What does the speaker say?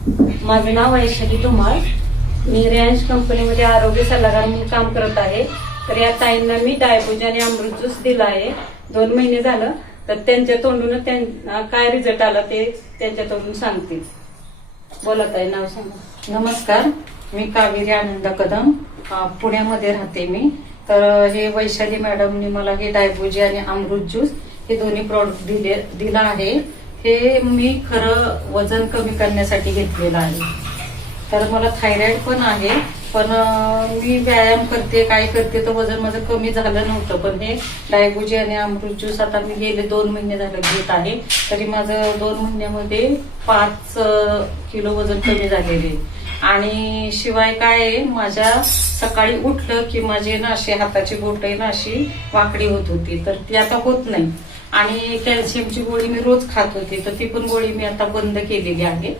माझं नाव वैशाली धुमाळ. मी रिलायन्स कंपनीमध्ये आरोग्य सल्लागार म्हणून काम करत आहे. तर या ताईंना मी डायबुज आणि अमृत ज्यूस दिला आहे. 2 महिने झालं. तर त्यांच्या तोंडून काय रिझल्ट आला ते त्यांच्या तोंडून सांगतील. बोला ताई, नाव सांगा. नमस्कार, मी कावेरी आनंद कदम, पुण्यामध्ये राहते मी. तर हे वैशाली मॅडमनी मला हे डायबुजी आणि अमृत ज्यूस हे दोन्ही प्रॉडक्ट दिला आहे. हे मी खरं वजन कमी करण्यासाठी घेतलेलं आहे. तर मला थायरॉइड पण आहे, पण मी व्यायाम करते, काय करते, तर वजन माझं कमी झालं नव्हतं. पण हे डायबुजी आणि अमृत ज्यूस आता मी गेले 2 महिने झालं घेत आहे. तरी माझं 2 महिन्यामध्ये 5 किलो वजन कमी झालेले आहे. आणि शिवाय काय आहे, माझ्या सकाळी उठलं की माझे ना अशी हाताची बोटं ना अशी वाकडी होत होती, तर ती आता होत नाही. आणि कॅल्शियमची गोळी मी रोज खात होते, तर ती पण गोळी मी आता बंद केलेली आहे.